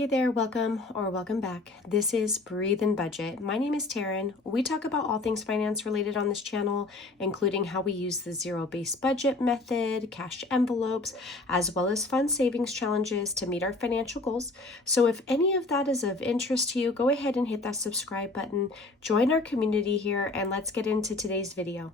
Hey there, welcome or welcome back. This is Breathe and Budget. My name is Taryn. We talk about all things finance related on this channel, including how we use the zero-based budget method, cash envelopes, as well as fun savings challenges to meet our financial goals. So if any of that is of interest to you, go ahead and hit that subscribe button, join our community here, and let's get into today's video.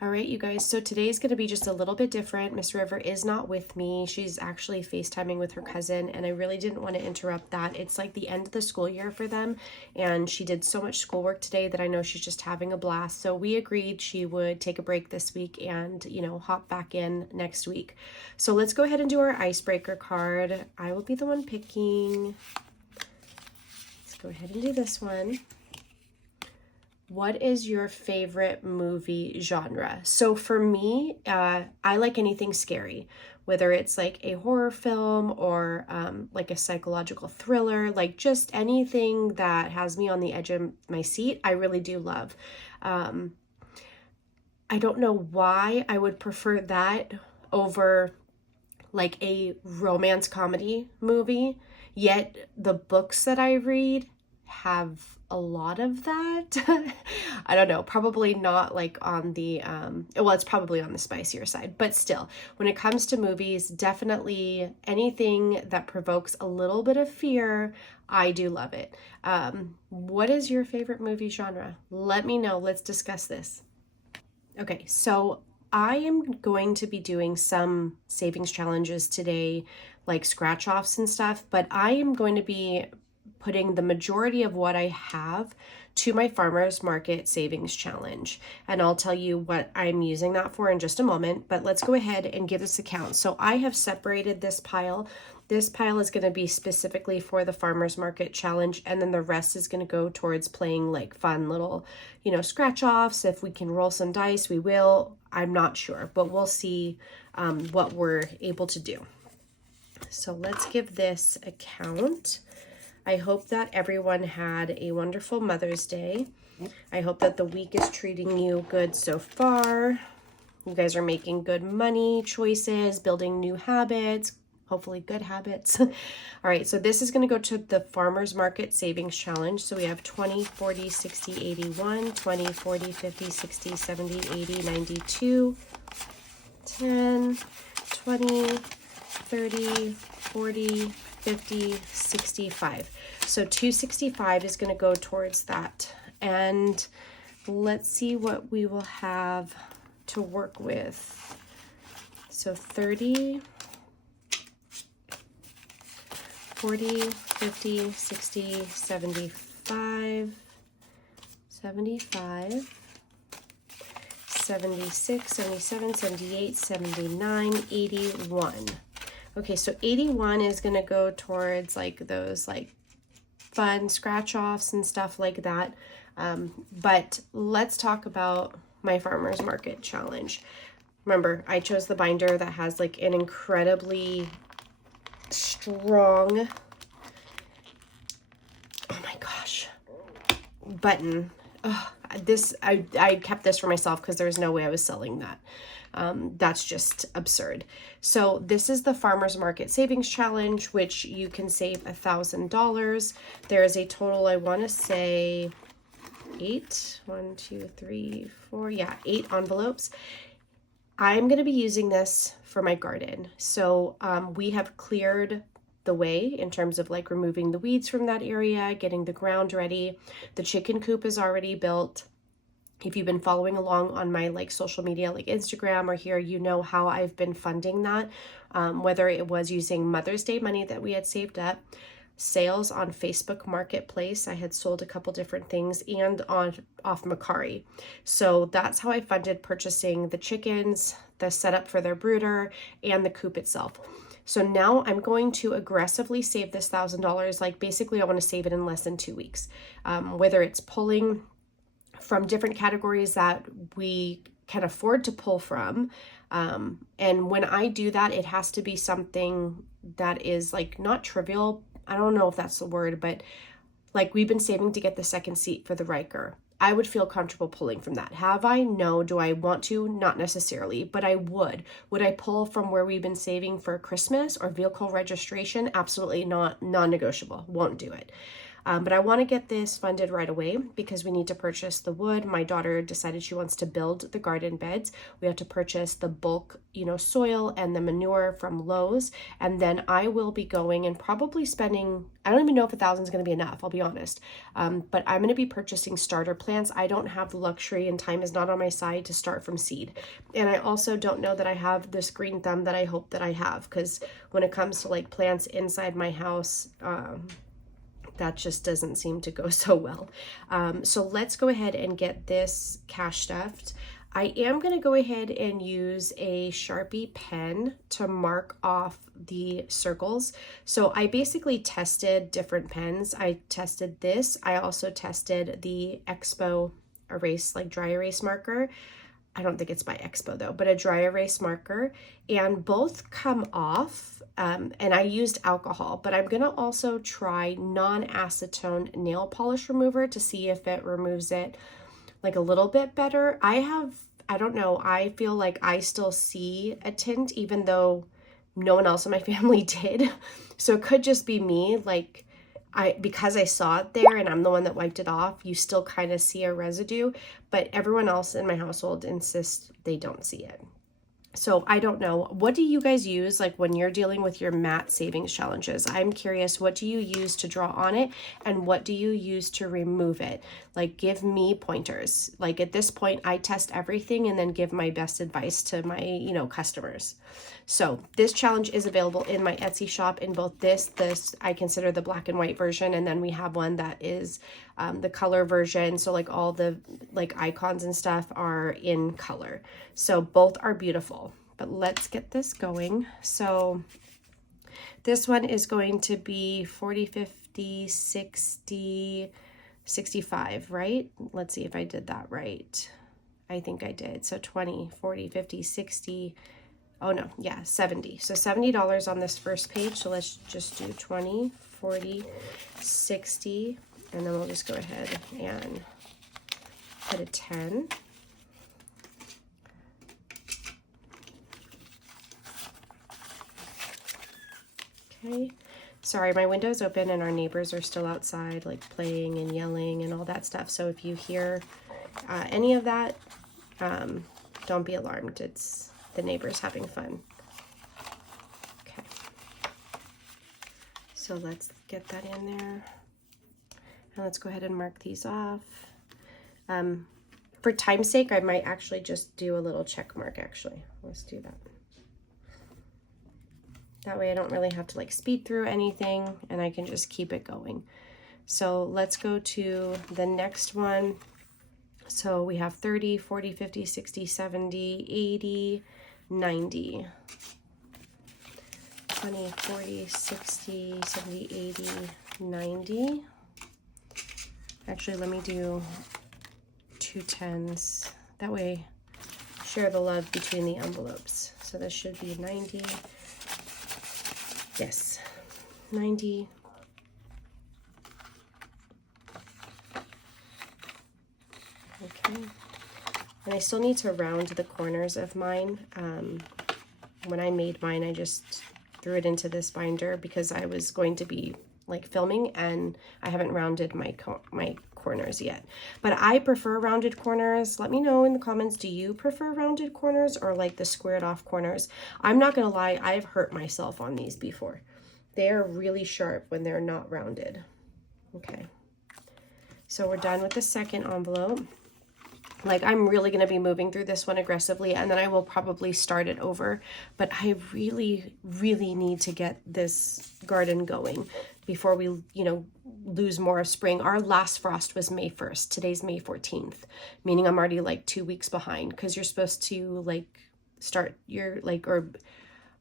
All right, you guys, so today's going to be just a little bit different. Miss River is not with me. She's actually FaceTiming with her cousin, and I really didn't want to interrupt that. It's like the end of the school year for them, and she did so much schoolwork today that I know she's just having a blast. So we agreed she would take a break this week and, hop back in next week. So let's go ahead and do our icebreaker card. I will be the one picking. Let's go ahead and do this one. What is your favorite movie genre? So for me, I like anything scary, whether it's like a horror film or like a psychological thriller, like just anything that has me on the edge of my seat, I really do love. I don't know why I would prefer that over like a romance comedy movie, yet the books that I read have a lot of that. I don't know, probably not like on the well, it's probably on the spicier side, but still, when it comes to movies, definitely anything that provokes a little bit of fear, I do love it. What is your favorite movie genre? Let me know. Let's discuss this. Okay, so I am going to be doing some savings challenges today, like scratch offs and stuff, but I am going to be putting the majority of what I have to my farmers market savings challenge. And I'll tell you what I'm using that for in just a moment, but let's go ahead and give this a count. So I have separated this pile. This pile is going to be specifically for the farmers market challenge, and then the rest is going to go towards playing like fun little, scratch offs. If we can roll some dice, we will. I'm not sure, but we'll see what we're able to do. So let's give this a count. I hope that everyone had a wonderful Mother's Day. I hope that the week is treating you good so far. You guys are making good money choices, building new habits, hopefully good habits. All right, so this is going to go to the Farmers Market Savings Challenge. So we have 20, 40, 60, 81, 20, 40, 50, 60, 70, 80, 92, 10, 20, 30, 40, 50, 65. So 265 is going to go towards that. And let's see what we will have to work with. So 30, 40, 50, 60, 75, 75, 76, 77, 78, 79, 81. Okay, so 81 is going to go towards like those like fun scratch offs and stuff like that. But let's talk about my farmers market challenge. Remember, I chose the binder that has like an incredibly strong, oh my gosh, button. I kept this for myself because there's no way I was selling that. That's just absurd. So this is the Farmers Market Savings Challenge, which you can save $1,000. There is a total, I want to say 8, 1, 2, 3, 4, yeah, 8 envelopes. I'm going to be using this for my garden. So we have cleared the way in terms of like removing the weeds from that area, getting the ground ready. The chicken coop is already built. If you've been following along on my like social media, like Instagram or here, you know how I've been funding that, whether it was using Mother's Day money that we had saved up, sales on Facebook Marketplace. I had sold a couple different things, and off Macari. So that's how I funded purchasing the chickens, the setup for their brooder, and the coop itself. So now I'm going to aggressively save this $1,000. Like basically I want to save it in less than 2 weeks, whether it's pulling from different categories that we can afford to pull from. And when I do that, it has to be something that is like not trivial. I don't know if that's the word, but like we've been saving to get the second seat for the Riker. I would feel comfortable pulling from that. Have I? No. Do I want to? Not necessarily, but I would. Would I pull from where we've been saving for Christmas or vehicle registration? Absolutely not. Non-negotiable. Won't do it. But I want to get this funded right away because we need to purchase the wood. My daughter decided she wants to build the garden beds. We have to purchase the bulk, soil and the manure from Lowe's. And then I will be going and probably spending, I don't even know if $1,000 is going to be enough, I'll be honest. But I'm going to be purchasing starter plants. I don't have the luxury and time is not on my side to start from seed. And I also don't know that I have this green thumb that I hope that I have, because when it comes to like plants inside my house, that just doesn't seem to go so well. So let's go ahead and get this cash stuffed. I am going to go ahead and use a Sharpie pen to mark off the circles. So I basically tested different pens. I tested this. I also tested the Expo erase, like dry erase marker. I don't think it's by Expo though, but a dry erase marker, and both come off. And I used alcohol, but I'm going to also try non-acetone nail polish remover to see if it removes it like a little bit better. I don't know, I feel like I still see a tint even though no one else in my family did. So it could just be me, like because I saw it there and I'm the one that wiped it off, you still kind of see a residue, but everyone else in my household insists they don't see it. So I don't know. What do you guys use like when you're dealing with your matte savings challenges? I'm curious, what do you use to draw on it and what do you use to remove it? Like give me pointers. Like at this point, I test everything and then give my best advice to my, customers. So this challenge is available in my Etsy shop in both this I consider the black and white version, and then we have one that is the color version. So like all the like icons and stuff are in color. So both are beautiful, but let's get this going. So this one is going to be 40, 50, 60, 65, right? Let's see if I did that right. I think I did. So 20, 40, 50, 60, oh no, yeah, 70. So $70 on this first page. So let's just do 20, 40, 60, and then we'll just go ahead and put a 10. Okay. Sorry, my window's open and our neighbors are still outside, like playing and yelling and all that stuff. So if you hear any of that, don't be alarmed. It's the neighbors having fun. Okay. So let's get that in there. And let's go ahead and mark these off. For time's sake, I might actually just do a little check mark, actually. Let's do that. That way I don't really have to like speed through anything and I can just keep it going. So let's go to the next one. So we have 30, 40, 50, 60, 70, 80, 90. 20, 40, 60, 70, 80, 90. Actually, let me do 2 10s. That way, share the love between the envelopes. So this should be 90. Yes, 90. Okay. And I still need to round the corners of mine. When I made mine, I just threw it into this binder because I was going to be like filming and I haven't rounded my corners yet. But I prefer rounded corners. Let me know in the comments, do you prefer rounded corners or like the squared off corners? I'm not gonna lie, I've hurt myself on these before. They are really sharp when they're not rounded. Okay, so we're done with the second envelope. Like I'm really going to be moving through this one aggressively and then I will probably start it over. But I really, really need to get this garden going before we, lose more of spring. Our last frost was May 1st. Today's May 14th, meaning I'm already like 2 weeks behind because you're supposed to like start your or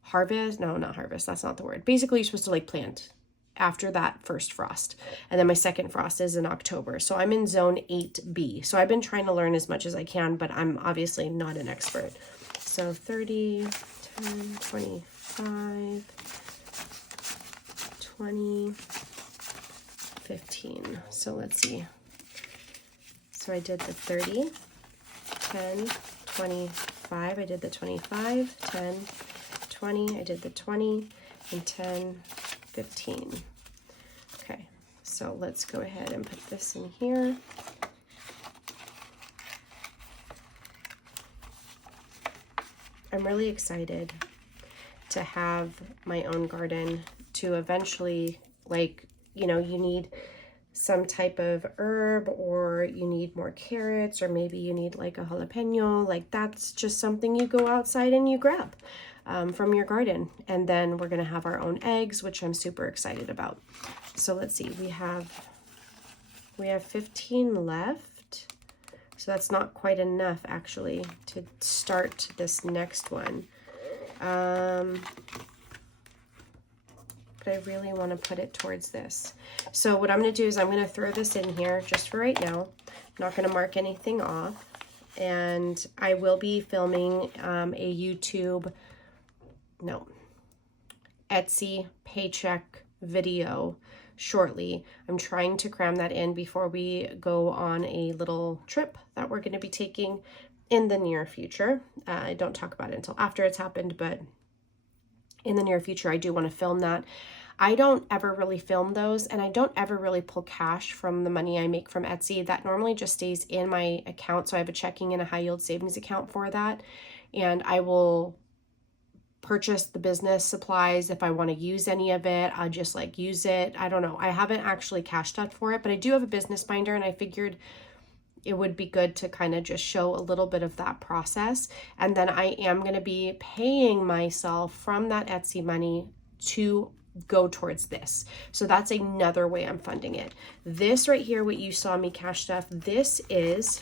harvest. No, not harvest. That's not the word. Basically, you're supposed to like plant after that first frost. And then my second frost is in October. So I'm in zone 8B. So I've been trying to learn as much as I can, but I'm obviously not an expert. So 30, 10, 25, 20, 15. So let's see. So So I did the 30, 10, 25, I did the 25, 10, 20, I did the 20, and 10, 15. Okay, so let's go ahead and put this in here. I'm really excited to have my own garden, to eventually, like, you know, you need some type of herb, or you need more carrots, or maybe you need like a jalapeno. Like, that's just something you go outside and you grab from your garden. And then we're gonna have our own eggs, which I'm super excited about. So let's see, we have 15 left. So that's not quite enough actually to start this next one. But I really want to put it towards this. So what I'm going to do is I'm going to throw this in here just for right now. I'm not going to mark anything off. And I will be filming a Etsy paycheck video shortly. I'm trying to cram that in before we go on a little trip that we're going to be taking in the near future. I don't talk about it until after it's happened, but in the near future, I do want to film that. I don't ever really film those, and I don't ever really pull cash from the money I make from Etsy. That normally just stays in my account. So I have a checking and a high yield savings account for that. And I will purchase the business supplies. If I want to use any of it, I'll just like use it. I don't know. I haven't actually cashed out for it, but I do have a business binder, and I figured it would be good to kind of just show a little bit of that process. And then I am going to be paying myself from that Etsy money to go towards this. So that's another way I'm funding it. This right here, what you saw me cash stuff, this is,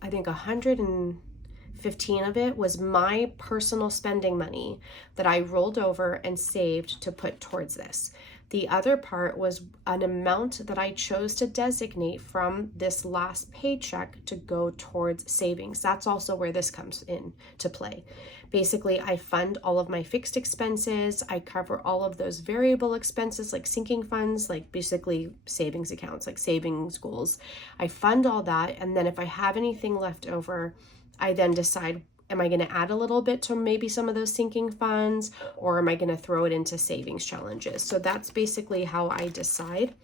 I think 115 of it was my personal spending money that I rolled over and saved to put towards this. The other part was an amount that I chose to designate from this last paycheck to go towards savings. That's also where this comes in to play. Basically, I fund all of my fixed expenses. I cover all of those variable expenses like sinking funds, like basically savings accounts, like savings goals. I fund all that. And then if I have anything left over, I then decide, am I going to add a little bit to maybe some of those sinking funds, or am I going to throw it into savings challenges? So that's basically how I decide.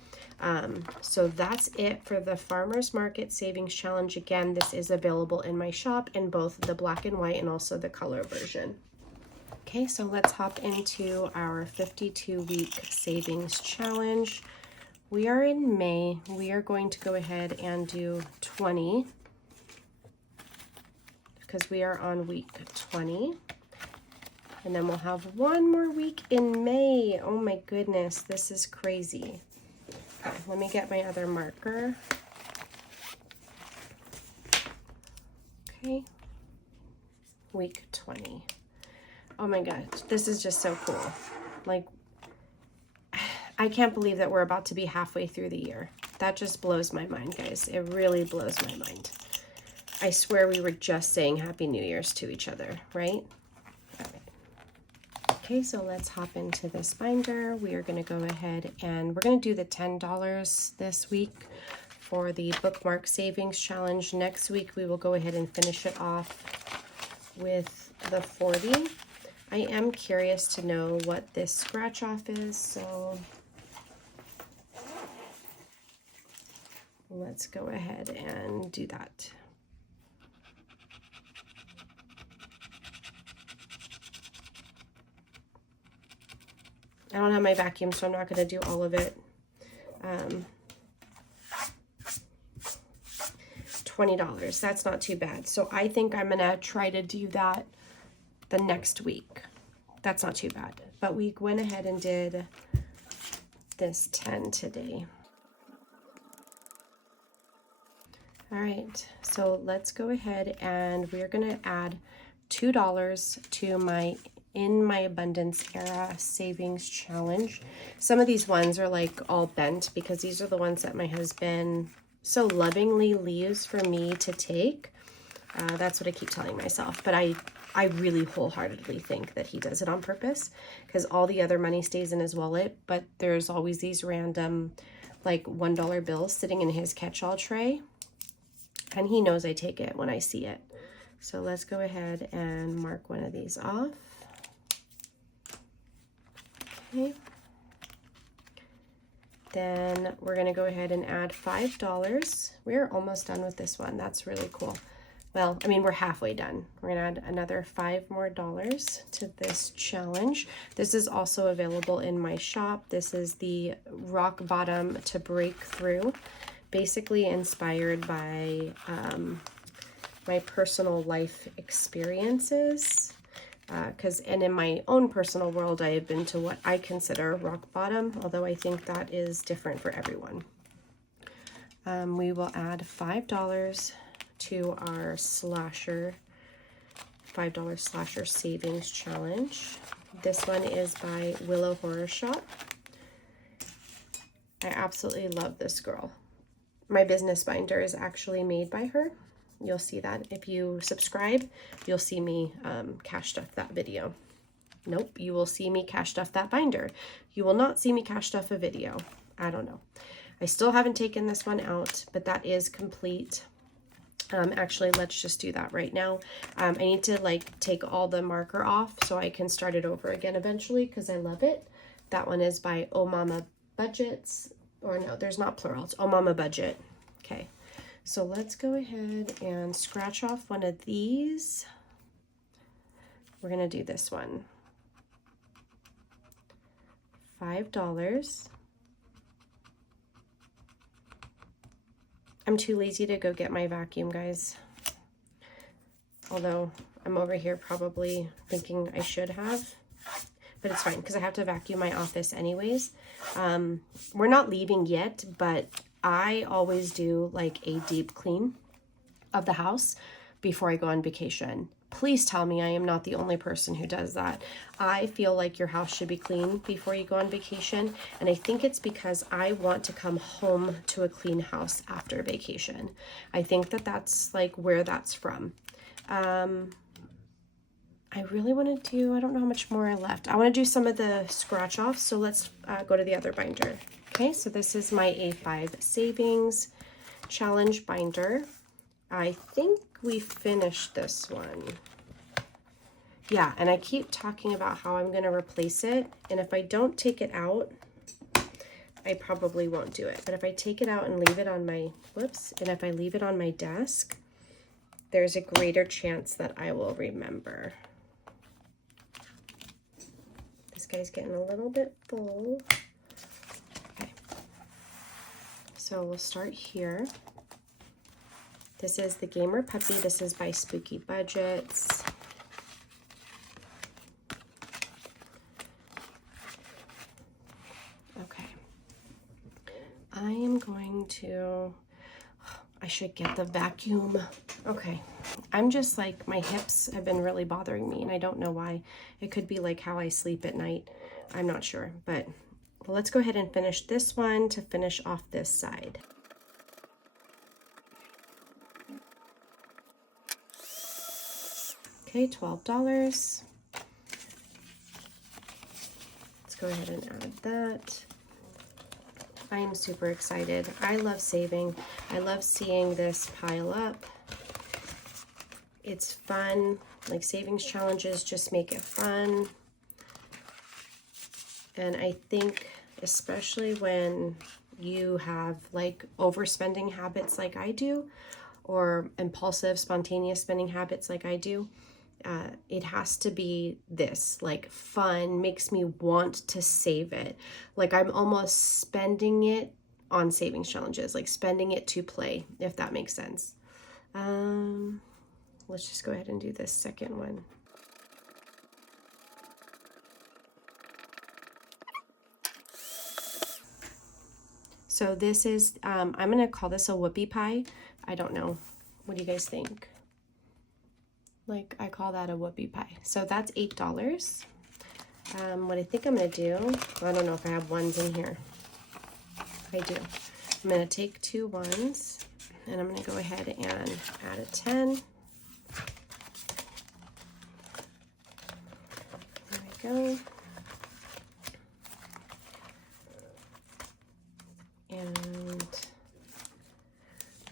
So that's it for the Farmers Market Savings Challenge. Again, this is available in my shop in both the black and white and also the color version. Okay, so let's hop into our 52-week savings challenge. We are in May. We are going to go ahead and do 20. Because we are on week 20. And then we'll have one more week in May. Oh my goodness, this is crazy. Okay, let me get my other marker. Okay, week 20. Oh my God, this is just so cool. Like, I can't believe that we're about to be halfway through the year. That just blows my mind, guys. It really blows my mind. I swear we were just saying Happy New Year's to each other, right? All right. Okay, so let's hop into this binder. We are going to go ahead and we're going to do the $10 this week for the Bookmark Savings Challenge. Next week, we will go ahead and finish it off with the 40. I am curious to know what this scratch off is, so let's go ahead and do that. I don't have my vacuum, so I'm not going to do all of it. $20. That's not too bad. So I think I'm going to try to do that the next week. That's not too bad. But we went ahead and did this 10 today. All right. So let's go ahead and we're going to add $2 to my In My Abundance Era Savings Challenge. Some of these ones are like all bent because these are the ones that my husband so lovingly leaves for me to take. That's what I keep telling myself. But I really wholeheartedly think that he does it on purpose because all the other money stays in his wallet, but there's always these random like $1 bills sitting in his catch-all tray. And he knows I take it when I see it. So let's go ahead and mark one of these off. Okay. Then we're going to go ahead and add $5. We're almost done with this one. That's really cool. Well, I mean, we're halfway done. We're going to add another $5 more to this challenge. This is also available in my shop. This is the Rock Bottom to Break Through, basically inspired by my personal life experiences. And in my own personal world, I have been to what I consider rock bottom, although I think that is different for everyone. We will add $5 to our slasher, $5 slasher savings challenge. This one is by Willow Horror Shop. I absolutely love this girl. My business binder is actually made by her. You'll see that. If you subscribe, you'll see me cash stuff that video. Nope, you will see me cash stuff that binder. You will not see me cash stuff a video. I don't know. I still haven't taken this one out, but that is complete. Actually, let's just do that right now. I need to like take all the marker off so I can start it over again eventually because I love it. That one is by Oh Mama Budgets, or no, there's not plural. It's Oh Mama Budget. Okay. So let's go ahead and scratch off one of these. We're going to do this one. $5. I'm too lazy to go get my vacuum, guys. Although I'm over here probably thinking I should have. But it's fine because I have to vacuum my office anyways. We're not leaving yet, but I always do like a deep clean of the house before I go on vacation. Please tell me I am not the only person who does that. I feel like your house should be clean before you go on vacation. And I think it's because I want to come home to a clean house after vacation. I think that that's like where that's from. I really want to do, I don't know how much more I left. I want to do some of the scratch offs. So let's go to the other binder. Okay, so this is my A5 Savings Challenge binder. I think we finished this one. Yeah, and I keep talking about how I'm going to replace it. And if I don't take it out, I probably won't do it. But if I take it out and leave it on my, and if I leave it on my desk, there's a greater chance that I will remember. This guy's getting a little bit full. So we'll start here. This is the Gamer Puppy. This is by Spooky Budgets. Okay. I am going to, I should get the vacuum. Okay. I'm just like, my hips have been really bothering me and I don't know why. It could be like how I sleep at night. I'm not sure, but well, let's go ahead and finish this one to finish off this side. Okay, $12. Let's go ahead and add that. I am super excited. I love saving. I love seeing this pile up. It's fun. Like savings challenges just make it fun. And I think especially when you have like overspending habits like I do, or impulsive, spontaneous spending habits like I do, it has to be this, like fun, makes me want to save it. Like I'm almost spending it on savings challenges, like spending it to play, if that makes sense. Let's just go ahead and do this second one. So this is, I'm going to call this a whoopie pie. I don't know. What do you guys think? Like, I call that a whoopie pie. So that's $8. What I think I'm going to do, I don't know if I have ones in here. I do. I'm going to take 2 ones and I'm going to go ahead and add a 10. There we go.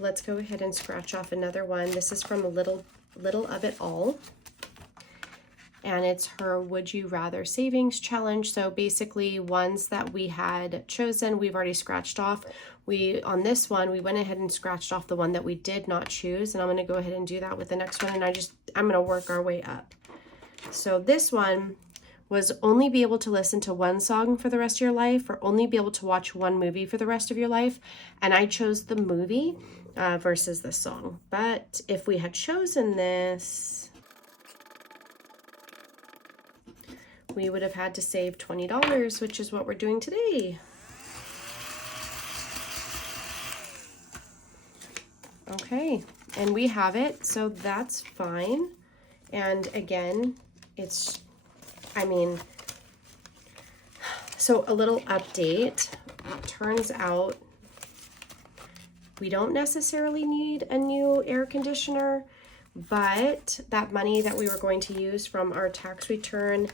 let's go ahead and scratch off another one. This is from Little of It All. And it's her Would You Rather Savings Challenge. So basically ones that we had chosen, we've already scratched off. On this one, we went ahead and scratched off the one that we did not choose. And I'm going to go ahead and do that with the next one. And I'm going to work our way up. So this one was only be able to listen to one song for the rest of your life, or only be able to watch one movie for the rest of your life. And I chose the movie versus the song. But if we had chosen this, we would have had to save $20, which is what we're doing today. Okay, and we have it, so that's fine. And again, so a little update. Turns out we don't necessarily need a new air conditioner, but that money that we were going to use from our tax return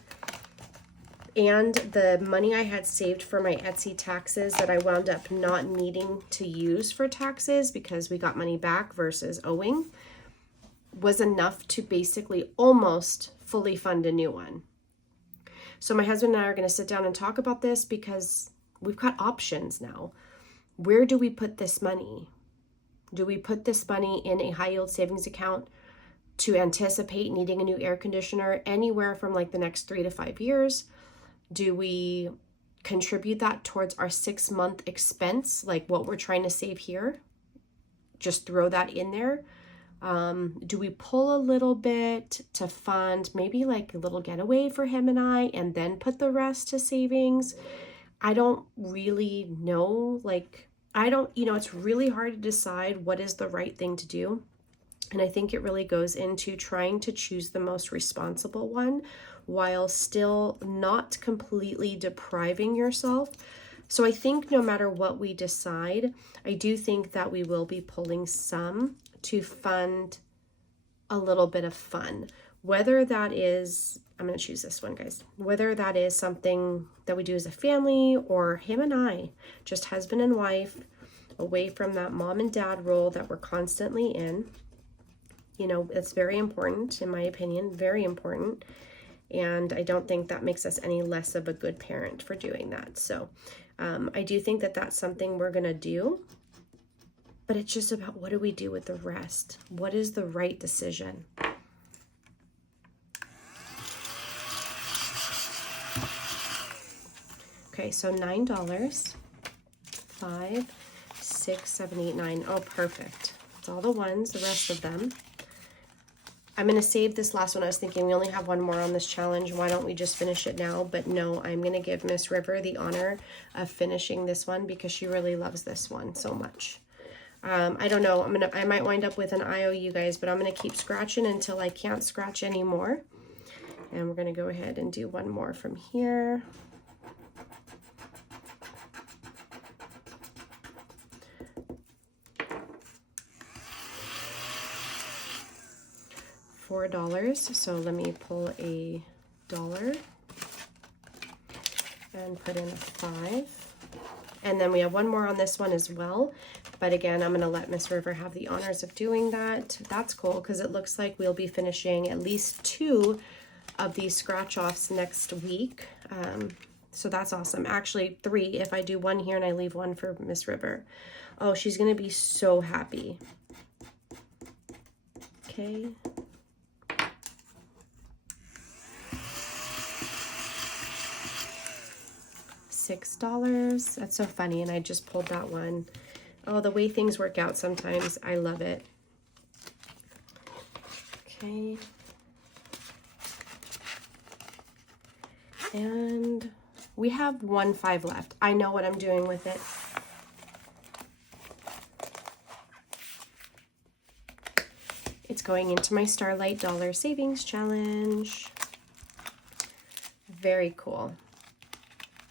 and the money I had saved for my Etsy taxes that I wound up not needing to use for taxes because we got money back versus owing was enough to basically almost fully fund a new one. So my husband and I are going to sit down and talk about this because we've got options now. Where do we put this money? Do we put this money in a high yield savings account to anticipate needing a new air conditioner anywhere from like the next 3 to 5 years? Do we contribute that towards our 6-month expense, like what we're trying to save here? Just throw that in there. Do we pull a little bit to fund maybe like a little getaway for him and I, and then put the rest to savings? I don't really know. It's really hard to decide what is the right thing to do. And I think it really goes into trying to choose the most responsible one while still not completely depriving yourself. So I think no matter what we decide, I do think that we will be pulling some to fund a little bit of fun. Whether that is, I'm going to choose this one, guys. Whether that is something that we do as a family or him and I, just husband and wife, away from that mom and dad role that we're constantly in. It's very important, in my opinion, very important. And I don't think that makes us any less of a good parent for doing that. So I do think that that's something we're going to do. But it's just about what do we do with the rest? What is the right decision? Okay, so $9. 5, 6, 7, 8, 9. Oh, perfect. It's all the ones, the rest of them. I'm going to save this last one. I was thinking we only have one more on this challenge. Why don't we just finish it now? But no, I'm going to give Miss River the honor of finishing this one because she really loves this one so much. I don't know. I might wind up with an IOU, guys, but I'm going to keep scratching until I can't scratch anymore. And we're going to go ahead and do one more from here. $4. So let me pull a dollar and put in a 5. And then we have one more on this one as well. But again, I'm going to let Miss River have the honors of doing that. That's cool because it looks like we'll be finishing at least 2 of these scratch offs next week. So that's awesome. Actually 3 if I do one here and I leave one for Miss River. Oh, she's going to be so happy. Okay. $6. That's so funny. And I just pulled that one. Oh, the way things work out sometimes. I love it. Okay. And we have 1 5 left. I know what I'm doing with it. It's going into my Starlight Dollar Savings Challenge. Very cool.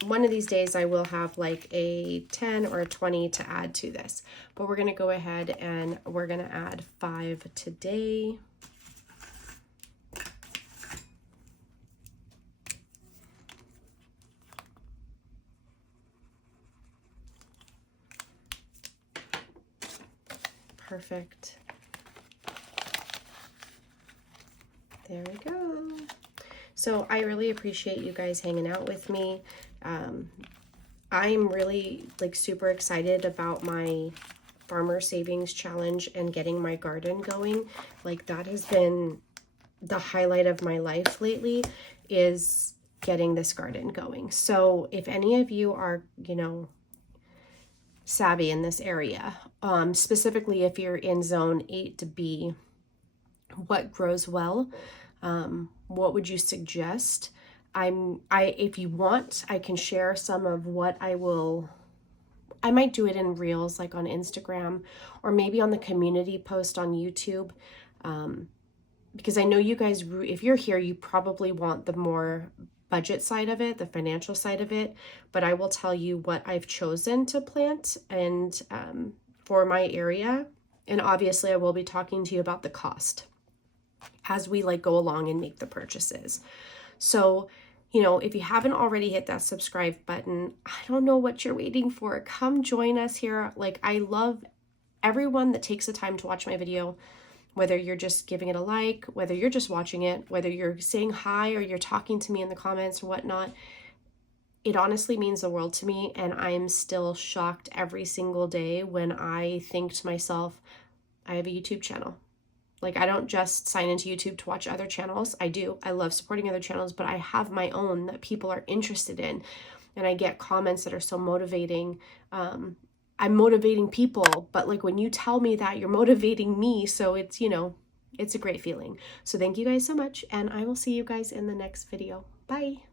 One of these days I will have like a 10 or a 20 to add to this, but we're going to go ahead and we're going to add 5 today. perfect. There we go. So I really appreciate you guys hanging out with me. I'm really like super excited about my Farmer Savings Challenge and getting my garden going. Like that has been the highlight of my life lately, is getting this garden going. So if any of you are, you know, savvy in this area, specifically if you're in zone 8B, what grows well? What would you suggest? If you want, I can share some of what I might do it in reels, like on Instagram, or maybe on the community post on YouTube. Because I know you guys, if you're here, you probably want the more budget side of it, the financial side of it, but I will tell you what I've chosen to plant and for my area. And obviously I will be talking to you about the cost as we like go along and make the purchases. So, you know, if you haven't already hit that subscribe button, I don't know what you're waiting for. Come join us here. Like, I love everyone that takes the time to watch my video, whether you're just giving it a like, whether you're just watching it, whether you're saying hi or you're talking to me in the comments or whatnot. It honestly means the world to me, and I'm still shocked every single day when I think to myself, I have a YouTube channel. Like, I don't just sign into YouTube to watch other channels. I do. I love supporting other channels, but I have my own that people are interested in. And I get comments that are so motivating. I'm motivating people, but like when you tell me that, you're motivating me. So it's, you know, it's a great feeling. So thank you guys so much. And I will see you guys in the next video. Bye.